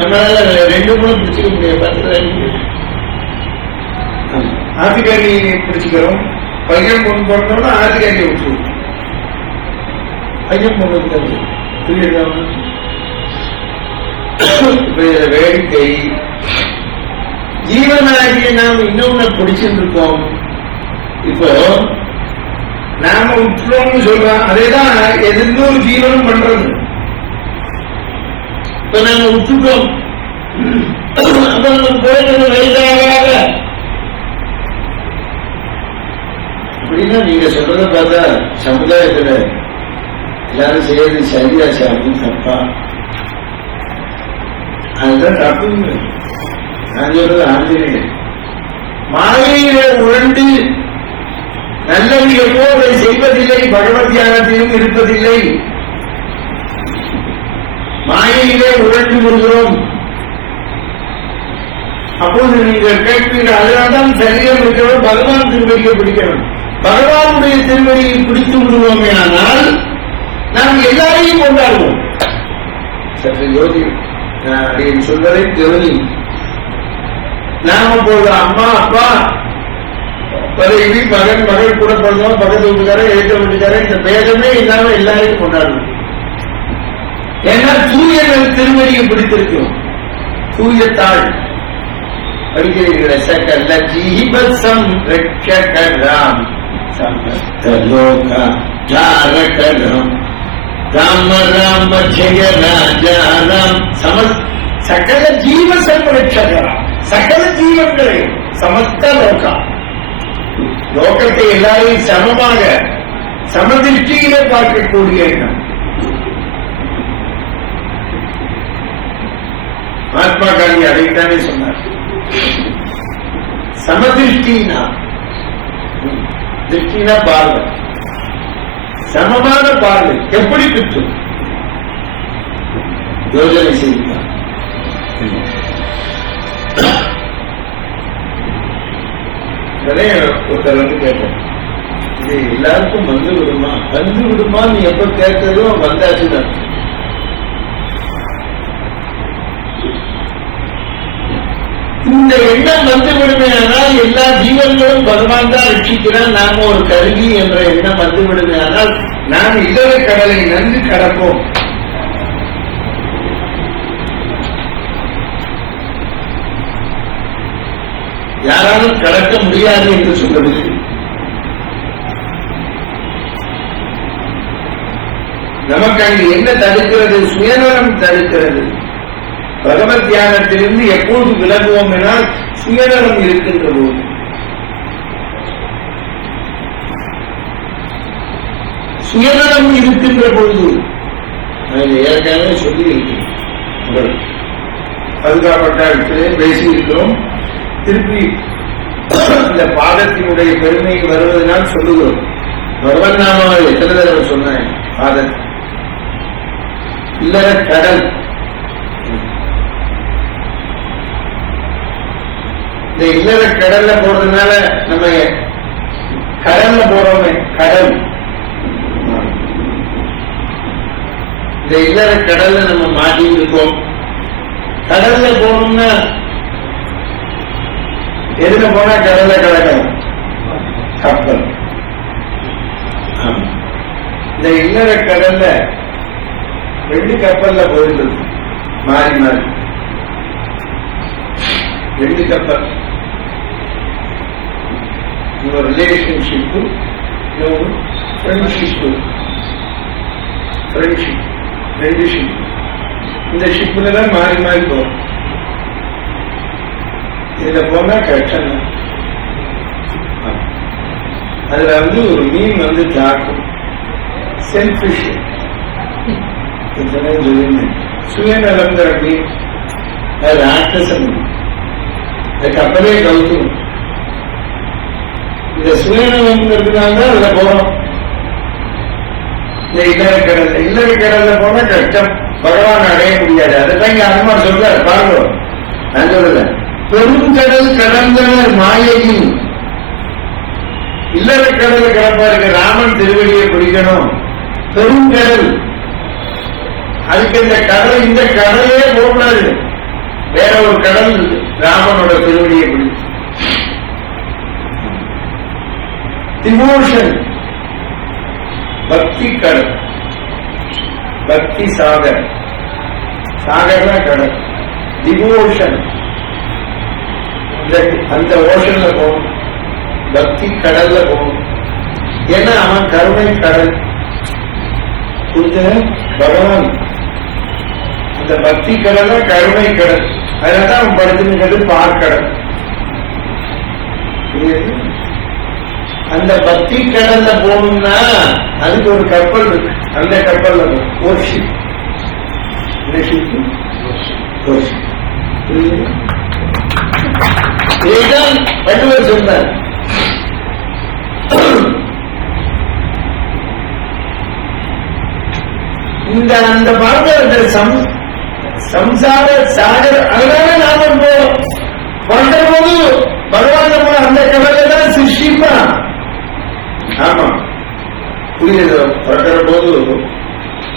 நம்மளால 2 மூணு பிடிச்சிக்க முடியாது. 10 ஆத்துக்காரி பிடிச்சிக்கிறோம். பையன் பொண்ணு பிறந்தோம்னா ஆத்துக்காரியை விட்டுருவோம். பையன் பொண்ணு இருக்காது வேடிக்கை. ஜீவனாகிய நாம் இன்னொன்னு பிடிச்சிட்டு இருக்கோம். இப்போ நாம விட்டுறோம்னு சொல்றோம். அதேதான் எந்த ஒரு ஜீவனம் பண்றது. இப்ப நாம விட்டுட்டோம். அப்ப நம்ம போயிட்டு வயதாக அப்படின்னா நீங்க சொல்றத பார்த்தா சமுதாயத்துல எல்லாரும் செய்யறது சரியா அப்படின்னு தப்பா? அதுதான் தப்புங்க. நான் சொல்றது ஆஞ்சநேயர் மாயையில உழண்டு நல்லது எப்போதை செய்வதில்லை, பகவத் தியானத்திலும் இருப்பதில்லை. மாயையிலே உழண்டு வருகிறோம். அப்போது நீங்கள் கேட்பீர்கள், அதனால்தான் சரீரம் இருக்கிறோம், பகவான் திருவடியை பிடிக்கணும். பகவானுடைய திருவடியை பிடித்து விடுவோமே ஆனால் நாம் எல்லாரையும் கொண்டாடுவோம். சற்று யோதி சொல்வதை கவனி. நாம போது அம்மா அப்பா பதவி மகன் மகள் கூட பிறந்தோம், பக்கத்து வீட்டுக்காரன் எழுத்த வீட்டுக்காரன், இந்த பேதமே இல்லாம எல்லாரையும் கொண்டாடுவோம். ஏன்னா தூயர்கள் திருவடியை பிடித்திருக்கிறோம். தூய தாழ் படிக்கிறீர்கள சகல ஜீவசம் ரட்சகராம் சமஸ்தலோகா தாரகராம் ராம ராம ஜெய ராஜா ராம் சகல ஜீவசம் ரட்சகராம். சகல ஜீவன்களையும் சமஸ்த லோகா, லோகத்தை எல்லாரையும் சமமாக சமதிஷ்டியிலே பார்க்கக்கூடிய எண்ணம். மகாத்மா காந்தி அதைத்தானே சொன்னார். சமதிஷ்டினா, திருஷ்டினா பார்வை, சமமான பார்வை எப்படி கிட்டும் யோஜனை செய்தார். ஒருத்தர் வந்து கேட்டேன், இது எல்லாருக்கும் வந்து விடுமா? வந்து விடுமா நீ எப்ப கேட்கறதும் வந்தாச்சுதான். இந்த எண்ணம் வந்து விடுமே ஆனால் எல்லா ஜீவன்களும் பகவான் தான் ரட்சிக்கிறான், நாம ஒரு கருவி என்ற எண்ணம் வந்து விடுமே ஆனால் நாம் இதர கடலை நன்கு கடப்போம். யாராலும் கடக்க முடியாது என்று சொல்லவில்லை. நமக்கு அங்கு என்ன தடுக்கிறது? சுயநலம் தடுக்கிறது. பகவத் தியானத்திலிருந்து எப்போது விலகுவோம் என்றால் சுயநலம் இருக்கின்ற போது. சுயநலம் இருக்கின்ற பொழுது ஏற்கனவே சொல்லி இருக்கிறேன், பாதுகாப்பட்டாலே பேசி இருக்கிறோம். திருப்பி இந்த பாதத்தினுடைய பெருமை வருவதனால் சொல்லுகிறோம். பகவன் நாமாவை எத்தனை தடவை சொன்னேன்? பாதம் இல்லற கடல். இந்த இல்லற கடல்ல போறதுனால நம்ம கடல்ல போறோமே, கடல், இந்த இல்லற கடல்ல நம்ம மாட்டிட்டு இருக்கோம். கடல்ல போனோம்னா எதுல போனா கடல்ல கிடக்கும்? கப்பல். இந்த இல்லற கடல்ல 2 கப்பல்ல போயிட்டு இருக்கு, மாறி மாறி 2 கப்பல். ஒரு ரிலேஷன்ஷிப், ஃப்ரெண்ட்ஷிப், 2 ஷிப். இந்த ஷிப்ல தான் மாறி மாறி போகும். இதுல போனா கஷ்டம். அதுல வந்து ஒரு மீன் வந்து தாக்கும். செல்ஃபிஷ் சொல்லியிருந்தேன். சுயநலங்கிற மீன், அது ராட்சசம். அது கப்பலே கவுத்தும். இந்த சுயநலங்கிறதுனால தான் அதுல போறோம். இந்த இல்லற கடல்ல போனா கஷ்டம், பகவான் அடைய முடியாது. அதுதான் இங்க அனுமார் சொல்றாரு. பாருங்க, நான் சொல்றேன், பெருங்கடல் கடந்தனர் மாயையில். இல்லற கடலை கிடப்பாருங்க, ராமன் திருவடியை பிடிக்கணும். பெருங்கடல், அதுக்கு இந்த கடலை, இந்த கடலே போகக்கூடாது. வேற ஒரு கடல் ராமனோட திருவடியை பிடிச்சு. டிவோஷன் பக்தி கடல், பக்தி சாகர், சாகர்னா கடல், டிவோஷன் அந்த ஓஷன்ல போகணும், பக்தி கடல்ல போகணும். ஏன்னா அவன் கருணை கடல், பகவான் அந்த பக்தி கடல் கருணை கடல். அதனால அவன் படுத்துங்கிறது பார்க்கடல். அந்த பக்தி கடல்ல போகணும்னா அதுக்கு ஒரு கப்பல் இருக்கு, அந்த கப்பல்ல ஒரு ஷிப், இதுதான் வள்ளுவர் சொன்னார். இந்த அந்த பாரத சம்சார சாகர், அதனால நாம பிறந்த போது பகவான் நம்ம அந்த கடல்ல தான் சிருஷ்டிப்பான். ஆமா, புரியுது. பிறக்கிற போது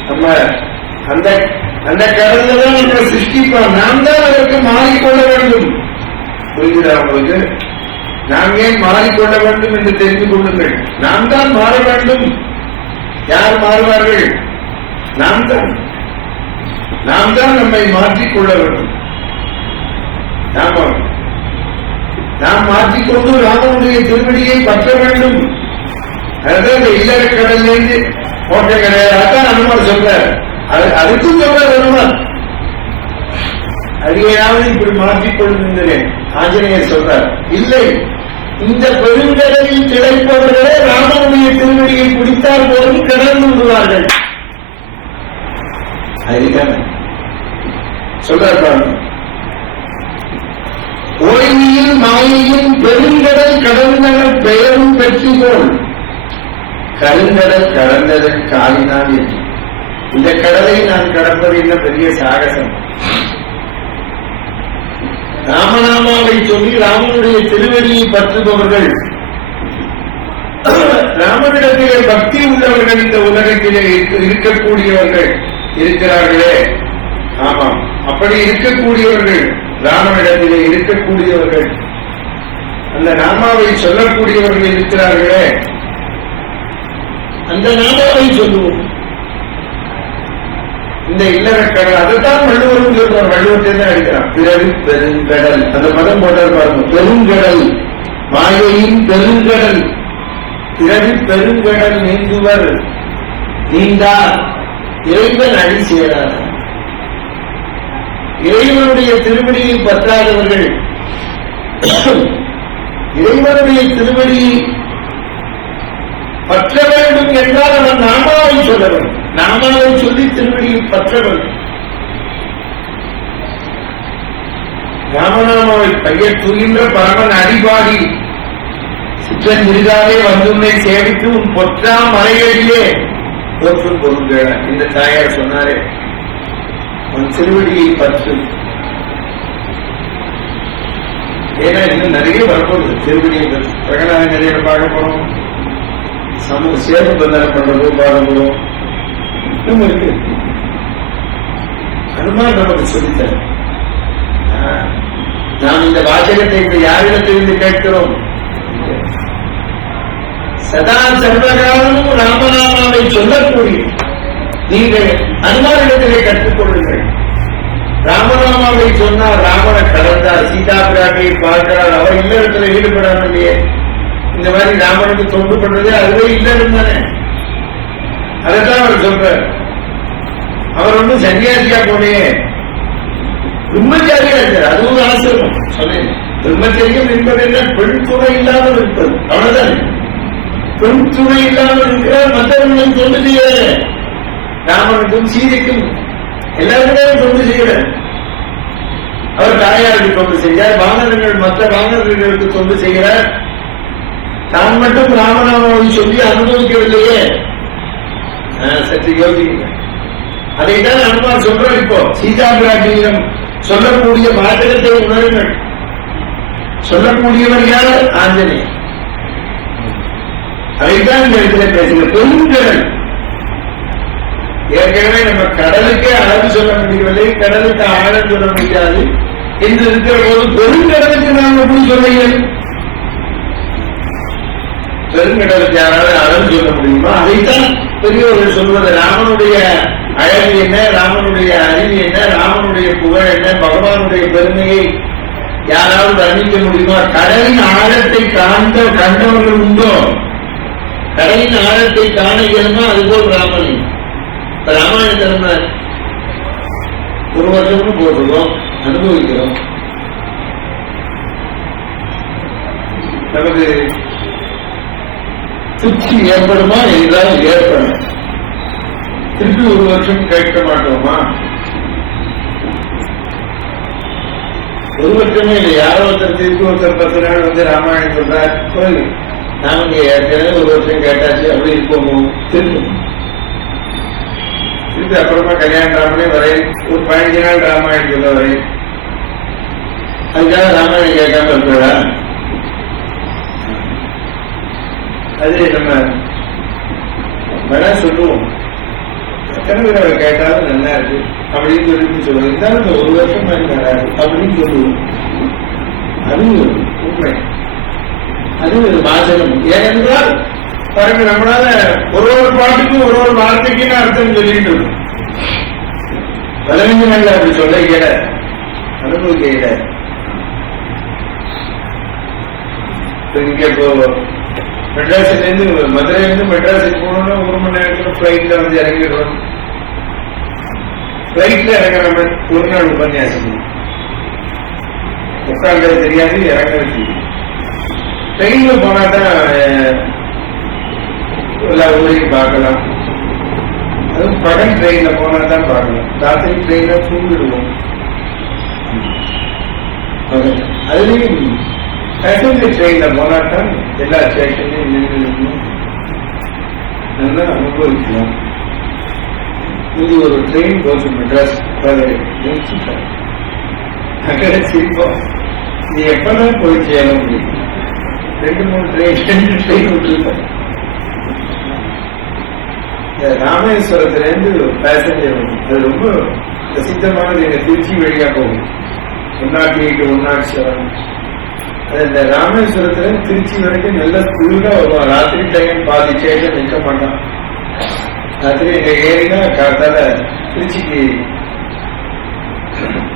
நம்ம அந்த அந்த கடல்ல தான் நம்ம சிருஷ்டிப்பான். நாம் தான் அதற்கு மாறிக்கொள்ள வேண்டும். புரியுதா உங்களுக்கு? நாம் ஏன் மாறிக்கொள்ள வேண்டும் என்று தெரிந்து கொள்ளுங்கள். நாம் தான் மாற வேண்டும். யார் மாறுவார்கள்? நாம் தான். நாம் தான் நம்மை மாற்றிக்கொள்ள வேண்டும். நாம் மாற்றிக்கொண்டு ராமனுடைய திருவடியை பற்ற வேண்டும். அதுதான் இந்த இல்லற கடல்லேருந்து ஓட்டம் கிடையாது. அதான் அனுமார் சொல்றார். அதுக்கும் சொல்றார் அனுமார். அதையாவது இப்படி மாற்றிக்கொள்கின்றேன் ஆஞ்சநேயர் சொல்றார். இல்லை, இந்த பெருங்கடலில் திளைப்பவர்களே ராமனுடைய திருவடியை பிடித்தால் போதும் கடந்து விடுவார்கள். அதுதான் சொல்றார். ஓய்வியில் மாயையும் பெருங்கடல் கடந்தவர் பெயரும் பெற்று போல் கருங்கடல் கடந்ததன் காலினால் என்று. இந்த கடலை நான் கடப்பது என்ன பெரிய சாகசம். ராமநாமாவை சொல்லி ராமனுடைய திருவடியை பற்றுபவர்கள், ராமனிடத்திலே பக்தி உள்ளவர்கள் இந்த உலகத்திலே இருக்கக்கூடியவர்கள் இருக்கிறார்களே. ஆமாம், அப்படி இருக்கக்கூடியவர்கள், ராமனிடத்திலே இருக்கக்கூடியவர்கள், அந்த நாமாவை சொல்லக்கூடியவர்கள் இருக்கிறார்களே, அந்த நாமாவை சொல்லுவோம். இந்த இல்லறக்கடல், அதைத்தான் வள்ளுவரும் சொல்றார். வள்ளுவத்தை தான் அடிக்கிறான். பிறகு பெருங்கடல், அந்த பதம் போட்டார் பாருங்க. பெருங்கடல், மாயையின் பெருங்கடல், பிறகு பெருங்கடல் நீந்துவர் நீந்தார் இறைவன் அடி சேரார். இறைவனுடைய திருவடியை பற்றாதவர்கள், இறைவனுடைய திருவடியை பற்ற வேண்டும் என்றால் அவன் நாமாவை சொல்ல வேண்டும். நாமாவை சொல்லி திருவடியை பற்ற வேண்டும். ராமநாமாவை பையத்துகின்ற பரமன் அடிபாடி சிற்றன் இருகாலே வந்துன்னை சேவித்து உன் பொற்றா மலைகளிலே போற்றும் பொருள்கள். இந்த தாயார் சொன்னாரே, உன் திருவடியை பற்று. ஏன்னா இன்னும் நிறைய வரப்போகுது திருவடியை பற்றி. பிரகலாத நிறைய பார்க்க போறோம். சமூக சேவை பந்தனம் பண்றதோ பார்க்க போறோம். இன்னும் இருக்கு. அனுமார் நமக்கு சொல்லித்தர. நாம் இந்த வாசகத்தை இப்ப யாரிடத்திலிருந்து கேட்கிறோம்? சதா சர்வகாலமும் ராமநாமாவை சொல்லக்கூடிய நீங்கள் அனுமாரிடத்திலே கற்றுக்கொள்ளுங்கள். ராமநாமாவை சொன்னார், ராமனை கடந்தார், சீதா பிராட்டியை பார்க்கிறார். அவர் இல்லறத்துல ஈடுபடாமல் இல்லையே. இந்த மாதிரி ராமனுக்கு தொண்டு பண்றது அதுவே இல்லறம் தானே. அதைத்தான் அவர் சொல்றார். அவர் ஒன்றும் சன்னியாசியா போனே, பிரம்மச்சாரியா இருக்கார். அதுவும் ஆசிரமம் சொன்னேன். பிரம்மச்சரியம் என்பது என்ன? பெண் துணை இல்லாமல் இருப்பது, அவ்வளவுதான். பெண் துணை இல்லாமல் இருக்கிறார். மற்றவர்களும் தொண்டு செய்ய, ராமனுக்கும் சீதைக்கும் எல்லாருமே தொண்டு செய்கிறார். அவர் தாயாருக்கு தொண்டு செய்கிறார். வானரங்கள் மற்ற வானரர்களுக்கு தொண்டு செய்கிறார். தான் மட்டும் ராமநாமாவை சொல்லி அனுபவிக்கவில்லையே. சற்று யோசிக்க. அதைத்தான் அனுமார் சொல்றார். இப்போ சீதா பிராட்டியிடம் சொல்லக்கூடிய வாசகத்தை உணருங்கள். சொல்லக்கூடியவர் யார்? ஆஞ்சநேயர். அதைத்தான் இந்த இடத்துல பேசுகிற பெருங்கடல். ஏற்கனவே நம்ம கடலுக்கே அளவு சொல்ல முடியவில்லை, கடலுக்கு ஆழம் சொல்ல முடியாது. என்று இருக்கிற போது பெருங்கடலுக்கு நாம் எப்படி சொல்லுங்கள்? பெருங்கடலுக்கு யாராவது அறம் சொல்ல முடியுமா? அதைத்தான் பெரியவர்கள் சொல்வது. ராமனுடைய அழகு என்ன, ராமனுடைய அறிவு என்ன, ராமனுடைய புகழ் என்ன, பகவானுடைய பெருமையை யாராவது வர்ணிக்க முடியுமா? கடலின் ஆழத்தை கண்டவர்கள் உண்டோ? கடலின் ஆழத்தை காண இயலுமா? அதுபோல் ராமன். ராமாயணம் ஒரு வருஷம்னு போட்டுருக்கோம், அனுபவிக்கிறோம். நமக்கு திருப்தி ஏற்படுமா? என்றால் ஏற்படும். திருப்பி ஒரு வருஷம் கேட்க மாட்டோமா? ஒரு வருஷமே இல்லை. யாரோ ஒருத்தர் திருப்பி ஒருத்தர் 10 நாள் வந்து ராமாயணம் சொல்றார், நாம ஏற்கனவே ஒரு வருஷம் கேட்டாச்சு, அப்படி இருப்போமோ? திருப்பி அப்புறமா கல்யாண ராமனே வரை ஒரு 15 நாள் ராமாயணம் சொல்ல வரை அதுக்காக ராமாயணம் கேட்காம இருக்கிறதா? அது நம்ம வேணா சொல்லுவோம், எத்தனை பேர் கேட்டாலும் நல்லா இருக்கு அப்படின்னு சொல்லிட்டு சொல்லுவோம். இருந்தாலும் இந்த ஒரு வருஷம் வராது அப்படின்னு சொல்லுவோம். அது உண்மை, அது ஒரு வாசகம். ஏனென்றால் பாருங்க, நம்மளால ஒரு பாட்டுக்கும் ஒரு வார்த்தைக்குன்னு அர்த்தம் சொல்லிட்டு இருக்கும். 15 நாள்ல அப்படி சொல்ல இயல, அனுபவிக்க இயல. இங்க இப்போ மெட்ராஸ்ல இருந்து மதுரையில இருந்து மெட்ராஸுக்கு போகணும்னா 1 மணி நேரத்துல பிளைட்ல வந்து இறங்கிடுறோம். பிளைட்ல இறங்குற ஒரு நாள் உபன்யாசம், உட்கார்ந்தது தெரியாது, இறங்குறது தெரியும். ட்ரெயின்ல போனாதான் எல்லா ஊரையும் பார்க்கலாம். அதுவும் பகல் ட்ரெயின்ல போனா தான் பார்க்கலாம். ராத்திரி ட்ரெயின்ல தூங்கிடுவோம். அதுலயும் பேசஞ்சர் ட்ரெயின்ல போனா தான் எல்லா ஸ்டேஷன்லையும் நின்று நல்லா அனுபவிக்கலாம். இது ஒரு ட்ரெயின் போச்சு மெட்ராஸ் நிறுத்திட்டாங்க. அங்கே சிரிப்போம், இது எப்பதான் போய் சேர முடியும்? 2 ட்ரெயின் விட்டுருக்கோம். ராமேஸ்வரத்திலிருந்து பேசஞ்சர் அது ரொம்ப பிரசித்தமானது. எங்க திருச்சி வழியா போகும் 108, 107. அது இந்த ராமேஸ்வரத்துல திருச்சி வரைக்கும் நல்ல ஸ்பீடா வருவான். ராத்திரி டைம் பாதி ஸ்டேஷன் நிற்க மாட்டான். ராத்திரி எங்க ஏறினா காத்தால திருச்சிக்கு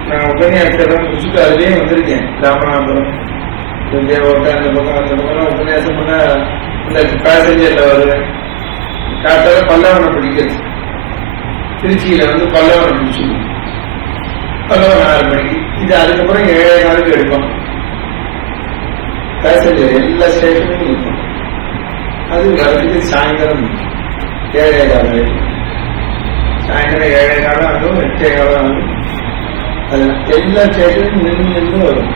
நான் உபன்யாசம் முடிச்சுட்டு அதுலயே வந்திருக்கேன். ராமநாதபுரம், தேவோட்டை, அந்த பக்கம் உபன்யாசம் பண்ணா இந்த பேசஞ்சர்ல வருவேன். காத்தால பல்லவனை பிடிக்கிறது. திருச்சியில வந்து பல்லவனை பிடிச்சிடும். பல்லவன் 6 மணிக்கு. இது அதுக்கப்புறம் 7 நாளுக்கு எடுக்கும். பேசஞ்சர் எல்லா ஸ்டேஷனும் இருக்கும். அது வரதுக்கு சாயந்தரம் 7:15. சாயந்தரம் 7:15 ஆகும், 8:15 ஆகும். அது எல்லா ஸ்டேஷனும் நின்று வரும்.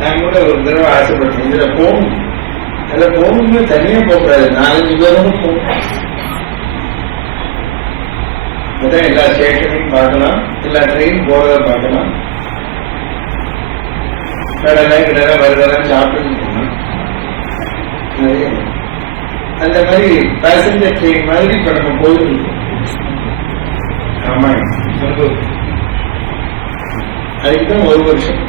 நான் கூட ஒரு தடவை ஆசைப்பட்டேன், இதுல போகணும். அதில் போகணும்னு தனியா போகக்கூடாது, 4-5 பேரோட போகணும். அதான் எல்லா ஸ்டேஷனையும் பார்க்கலாம், எல்லா ட்ரெயின் போறத பார்க்கலாம். கடலை கிடலை வருதெல்லாம் சாப்பிட்டு போகலாம். நிறைய அந்த மாதிரி பேசஞ்சர் ட்ரெயின் மாதிரி இப்ப நம்ம போயிருக்கோம். ஆமா, அதுக்குதான் 1 வருஷம்.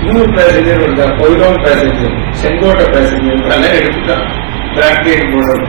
இன்னொரு பேசஞ்சர் இருந்தா, பொதுவான பேசஞ்சர், செங்கோட்டை பேசஞ்சர், அதெல்லாம் எடுத்துட்டான். பிளாக் ட்ரெயின் போடுறது